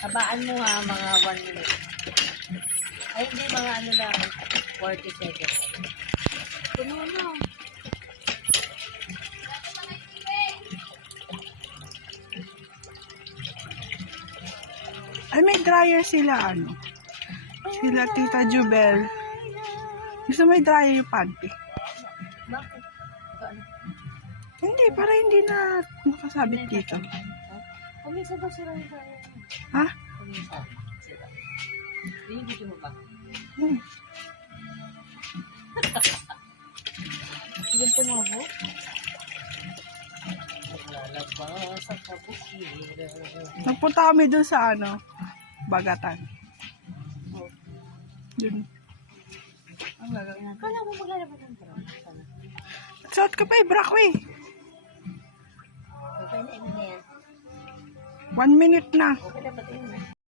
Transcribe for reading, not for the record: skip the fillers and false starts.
Habaan mo ha, mga 1 minute. Ay, hindi, mga ano lang, 40 seconds. Puno na. Ay, may dryer sila, ano? Sila Tita Jubel. Gusto mo i-dryer yung panty? Bakit? Ano? Hindi, para hindi na makasabit dito. Kumisa ba sila yung dryer? Ha? Kumisa. Sila. Binibigyan mo ba? Yung tumabo? Lalabas sa kabukiran. Nagpunta kami dun sa, ano, Bagatan. Dun. Ang gagawin natin. Kala mo maglalabas ng bra? Sana. Suot ka pa eh, bra ko eh. Okay na yan. 1 minute na. Okay na ba ito yun?